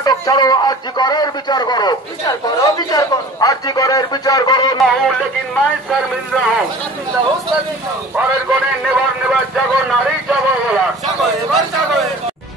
নাটক ছাড়ো, আরজি করের বিচার করো, আরজি করের বিচার করো। না হো লেকিন मैं शर्मिंदा हूं, পরের কোণে নেবার নেবার জাগো, নারী জাগো বলা।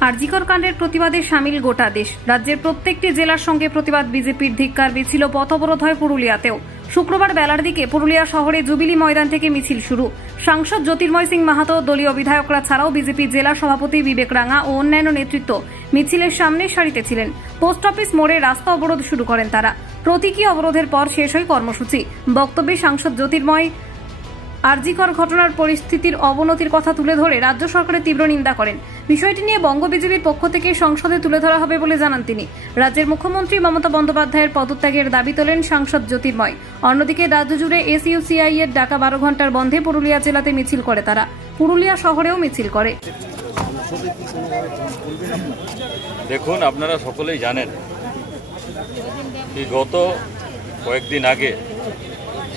আরজিকর কাণ্ডের প্রতিবাদে সামিল গোটা দেশ। রাজ্যের প্রত্যেকটি জেলার সঙ্গে প্রতিবাদ বিজেপির ধিক্কার মিছিল পথ অবরোধ হয় পুরুলিয়াতেও। শুক্রবার বেলার দিকে পুরুলিয়া শহরে জুবিলি ময়দান থেকে মিছিল শুরু। সাংসদ জ্যোতির্ময় সিং মাহাতো, দলীয় বিধায়করা ছাড়াও বিজেপি জেলা সভাপতি বিবেক রাঙা ও অন্যান্য নেতৃত্ব মিছিলের সামনে সারিতে ছিলেন। পোস্ট অফিস মোড়ে রাস্তা অবরোধ শুরু করেন তারা। প্রতীকী অবরোধের পর শেষ হয় কর্মসূচি। বক্তব্যে সাংসদ জ্যোতির্ময় আরজিকর ঘটনার পরিস্থিতির অবনতির কথা তুলে ধরে রাজ্য সরকারের তীব্র নিন্দা করেন। বিষয়টি নিয়ে বঙ্গ বিজেপির পক্ষ থেকে সংসদে তুলে ধরা হবে বলে জানান তিনি। রাজ্যের মুখ্যমন্ত্রী মমতা বন্দ্যোপাধ্যায়ের পদত্যাগের দাবি তোলেন সাংসদ জ্যোতির্ময়। অন্যদিকে রাজ্য জুড়ে এসইউসিআই এর ডাকা 12 ঘন্টার বন্ধে পুরুলিয়া জেলাতে মিছিল করে তারা। পুরুলিয়া শহরেও মিছিল করে। দেখুন, আপনারা সকলেই জানেন গত কয়েকদিন আগে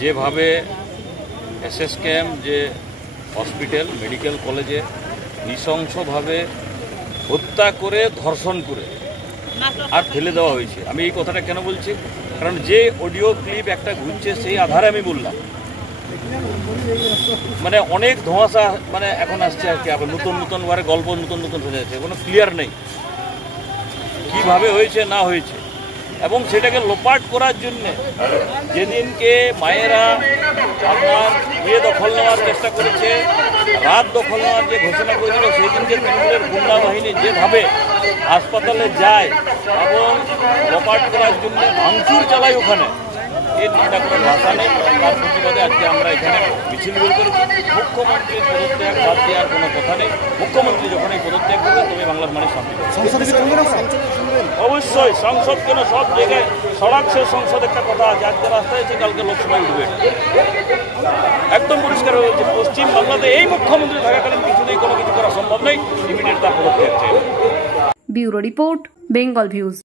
যেভাবে এসএসকেএম যে হসপিটাল মেডিকেল কলেজে নৃশংসভাবে হত্যা করে, ধর্ষণ করে আর ফেলে দেওয়া হয়েছে। আমি এই কথাটা কেন বলছি, কারণ যে অডিও ক্লিপ একটা ঘুরছে সেই আধারে আমি বললাম। মানে অনেক ধোঁয়াশা এখন আসছে আর কি, আবার নতুন নতুন গল্প নতুন নতুন হয়ে যাচ্ছে, কোনো ক্লিয়ার নেই কিভাবে হয়েছে না হয়েছে। এবং সেটাকে লোপাট করার জন্যে যেদিনকে মায়েরা আপনার দখল নেওয়ার চেষ্টা করেছে, রাত দখল নেওয়ার যে ঘোষণা করেছিল, সেই দিনকে তৃণমূলের গুন্ডা বাহিনী যেভাবে হাসপাতালে যায় এবং লোপাট করার জন্য ভাঙচুর চালায় ওখানে, এর নিন্দা করে ভাষা নেই। তার প্রতিবাদে আজকে আমরা এখানে মিছিল বের করেছি। মুখ্যমন্ত্রীর পদত্যাগ বাদ দেওয়ার কোনো কথা নেই। মুখ্যমন্ত্রী যখন এই পদত্যাগ করবে তবে বাংলার মানুষ শান্তি পাবে। অবশ্যই সংসদ কেন, সব জায়গায় সড়ক সে সংসদ একটা কথা আছে। আজকে রাস্তায় আছে, কালকে লোকসভায় উঠবে, একদম পরিষ্কার হয়ে গেছে। পশ্চিম বাংলাতে এই মুখ্যমন্ত্রী থাকাকালীন কিছুতেই কোনো কিছু করা সম্ভব নেই। ইমিডিয়েট তার পদত্যাগ চাই। Bureau report, Bengal views.